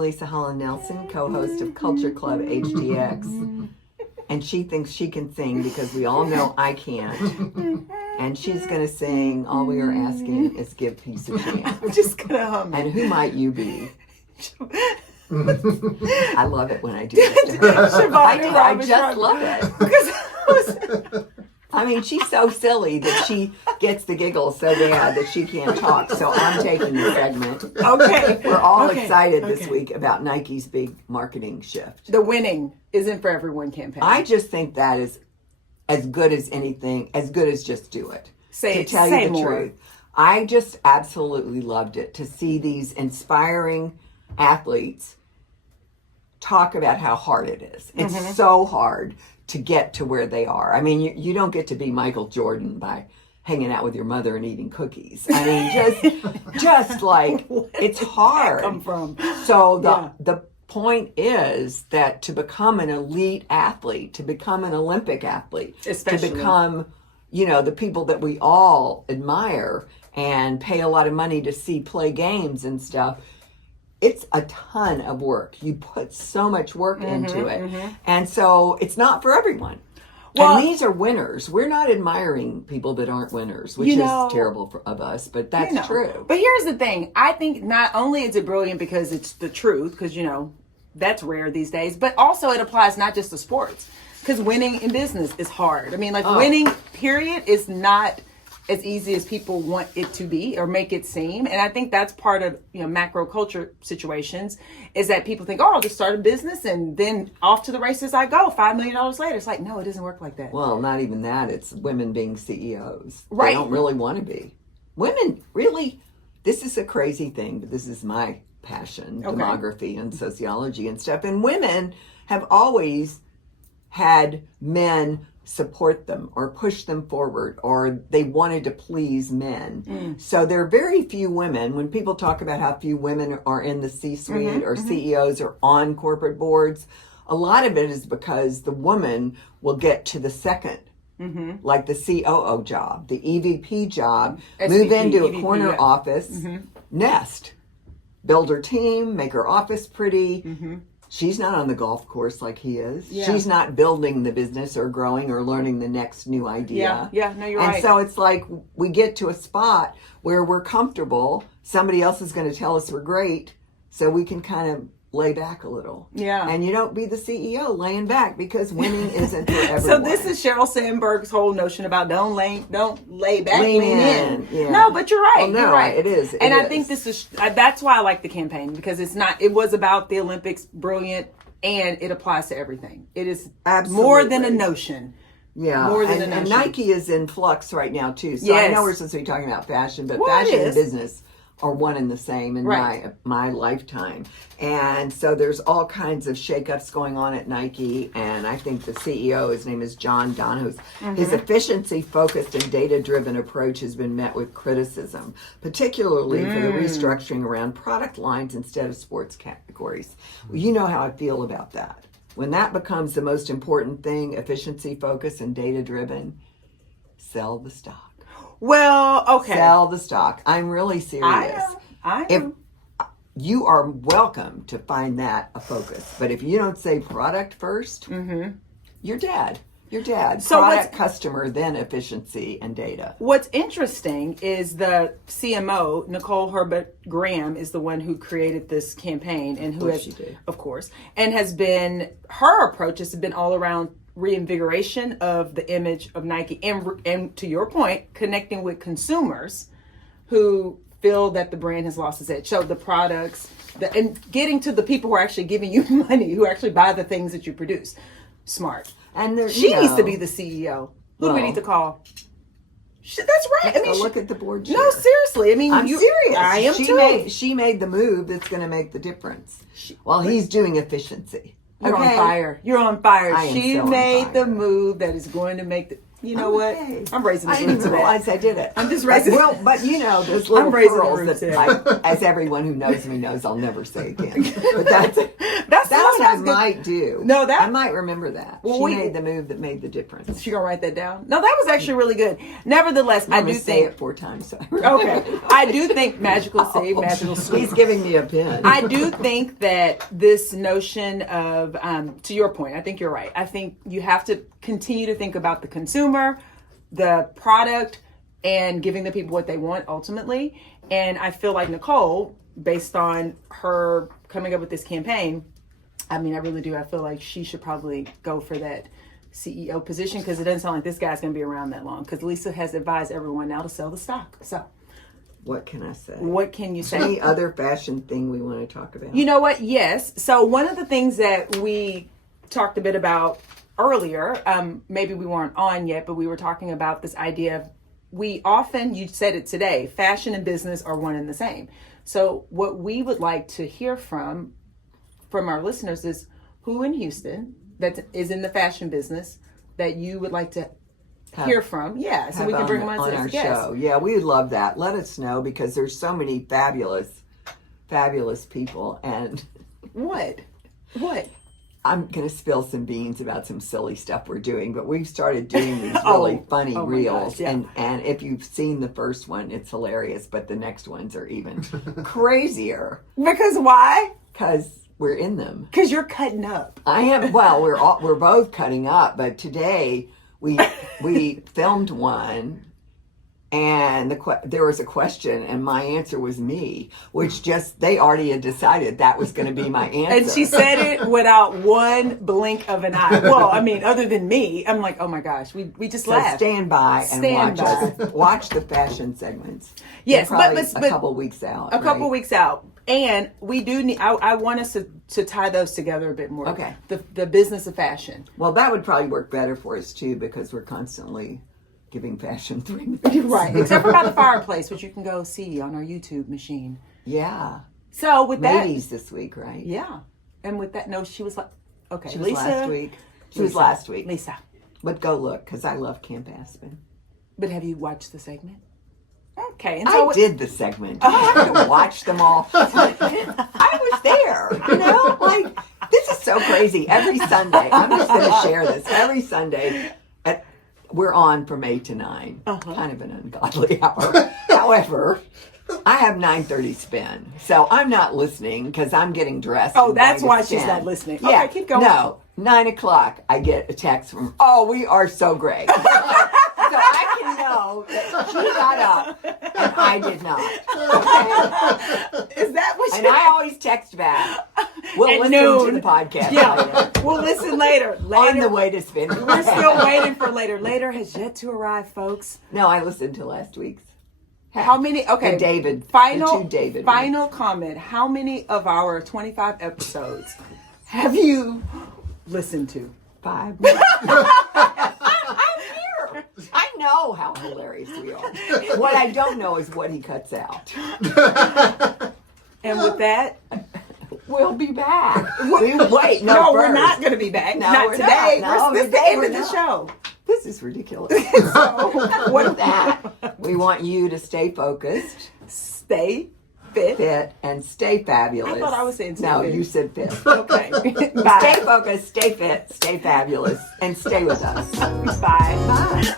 Leisa Holland-Nelson, co-host of Culture Club HTX. And she thinks she can sing because we all know I can't. And she's going to sing All We Are Asking Is Give Peace a Chance. I'm just going to hum. And who might you be? I love it when I do this. I just love it. I mean, she's so silly that she gets the giggles so bad that she can't talk. So I'm taking the segment. Okay. We're all excited this week about Nike's big marketing shift. The winning isn't for everyone campaign. I just think that is as good as anything, as good as just do it. To tell you the truth. I just absolutely loved it to see these inspiring athletes talk about how hard it is. It's so hard to get to where they are. I mean, you don't get to be Michael Jordan by hanging out with your mother and eating cookies. I mean, just like, it's hard. Come from? So the point is that to become an elite athlete, to become an Olympic athlete, especially, to become, the people that we all admire and pay a lot of money to see play games and stuff, it's a ton of work. You put so much work into it. And so it's not for everyone. Well, and these are winners. We're not admiring people that aren't winners, which is terrible of us, but that's true. But here's the thing. I think not only is it brilliant because it's the truth, because, that's rare these days, but also it applies not just to sports, because winning in business is hard. I mean, winning, period, is not as easy as people want it to be or make it seem. And I think that's part of, macro culture situations, is that people think, I'll just start a business and then off to the races I go. $5 million later. It's like, no, it doesn't work like that. Well, not even that. It's women being CEOs. Right. They don't really want to be. Women really, this is a crazy thing, but this is my passion, demography and sociology and stuff. And women have always had men support them or push them forward, or they wanted to please men. So there are very few women. When people talk about how few women are in the C-suite or CEOs or on corporate boards, a lot of it is because the woman will get to the second, like the COO job, the EVP job, move into a corner office, nest, build her team, make her office pretty. She's not on the golf course like he is. Yeah. She's not building the business or growing or learning the next new idea. No, you're right. And so it's like we get to a spot where we're comfortable. Somebody else is going to tell us we're great, so we can kind of lay back a little. Yeah. And you don't be the CEO laying back, because winning isn't for everyone. So this is Sheryl Sandberg's whole notion about don't lay back, lean in. Yeah. No, but you're right. Well, no, you're right. It is. I think this is, that's why I like the campaign, because it was about the Olympics, brilliant, and it applies to everything. It is more than a notion. Yeah, more than a notion. And Nike is in flux right now too. So I know we're supposed to be talking about fashion, but fashion and business are one and the same in my lifetime. And so there's all kinds of shakeups going on at Nike. And I think the CEO, his name is John Donahoe, his efficiency-focused and data-driven approach has been met with criticism, particularly for the restructuring around product lines instead of sports categories. Well, you know how I feel about that. When that becomes the most important thing, efficiency-focused and data-driven, sell the stock. Well, okay. Sell the stock. I'm really serious. I know. If you are welcome to find that a focus, but if you don't say product first, you're dead. You're dead. So product, customer, then efficiency and data. What's interesting is the CMO, Nicole Herbert Graham, is the one who created this campaign, and who has, of course, and has been, her approach has been all around reinvigoration of the image of Nike, and to your point, connecting with consumers who feel that the brand has lost its edge. So the products, and getting to the people who are actually giving you money, who actually buy the things that you produce. Smart. And she needs to be the CEO. Who do we need to call? That's right. I mean, look at the board chair. No, seriously. I mean, I'm serious. I am too. She made the move that's going to make the difference. While he's doing efficiency. You're on fire. You're on fire. She so made the move that is going to make the... You know what? I'm raising the I didn't roof even today. realize I did it. I'm just raising. But you know, those little raising the pearls roof that, today. as everyone who knows me knows, I'll never say again. But That one I sounds good. might do. No, that- I might remember that. Well, She made the move that made the difference. She gonna write that down? No, that was actually really good. Nevertheless, I'm I do gonna say think. it 4 times. So Okay, I do think magical save, magical sweep. He's giving me a pin. I do think that this notion of, to your point, I think you're right. I think you have to continue to think about the consumer, the product, and giving the people what they want ultimately. And I feel like Nicole, based on her coming up with this campaign, I mean, I really do. I feel like she should probably go for that CEO position because it doesn't sound like this guy's going to be around that long. Because Leisa has advised everyone now to sell the stock. So, what can I say? what can you say? Any other fashion thing we want to talk about? You know what? Yes. So one of the things that we talked a bit about earlier, maybe we weren't on yet, but we were talking about this idea of you said it today, fashion and business are one and the same. So what we would like to hear from our listeners is who in Houston that is in the fashion business that you would like to hear from. Yeah, so we can bring them on our as guests. show. Yeah, we would love that. Let us know because there's so many fabulous people. And What? I'm going to spill some beans about some silly stuff we're doing, but we've started doing these really funny reels. Gosh, yeah. And if you've seen the first one, it's hilarious, but the next ones are even crazier. Because why? Because we're in them. Because you're cutting up. I am. Well, we're both cutting up, but today we filmed one, and there was a question, and my answer was me, which they already had decided that was going to be my answer. And she said it without one blink of an eye. Well, I mean, other than me, I'm like, oh my gosh, we just laughed. Stand by and Stand watch us. Watch the fashion segments. Yes, They're probably but a couple weeks out. A couple weeks out. And we do need, I want us to tie those together a bit more. Okay. The business of fashion. Well, that would probably work better for us too because we're constantly giving fashion 3 minutes. Right. Except for by the fireplace, which you can go see on our YouTube machine. Yeah. So with that. Ladies this week, right? Yeah. And with that, no, she was like, okay. She was Leisa, last week. She was last week. Leisa. But go look because I love Camp Aspen. But have you watched the segment? Okay. And I did the segment. I have to watch them all. I was there. Like, this is so crazy. Every Sunday, I'm just going to share this. Every Sunday, we're on from 8 to 9. Kind of an ungodly hour. However, I have 9:30 spin. So I'm not listening because I'm getting dressed. Oh, that's why spin. she's not listening. Yeah. Okay, keep going. No, 9 o'clock, I get a text from, we are so great. So I can know that she got up and I did not. Okay? Is that what And I always text back. We'll At listen noon. to the podcast Yeah. later. We'll listen later. On the way to spin. We're still waiting for later. Later has yet to arrive, folks. No, I listened to last week's. How many? Okay. The David. Final. The 2 David. Final comment. How many of our 25 episodes have you listened to? 5. I'm here. I know how hilarious we are. What I don't know is what he cuts out. And with that, we'll be back. Wait, no, we're not going to be back. No, not we're today. not. No, This is the today end we're of the not. show. This is ridiculous. So, with that, we want you to stay focused, Stay fit, and stay fabulous. I thought I was saying stay no, fit. you said fit. Okay. Bye. Stay focused, stay fit, stay fabulous, and stay with us. Bye. Bye.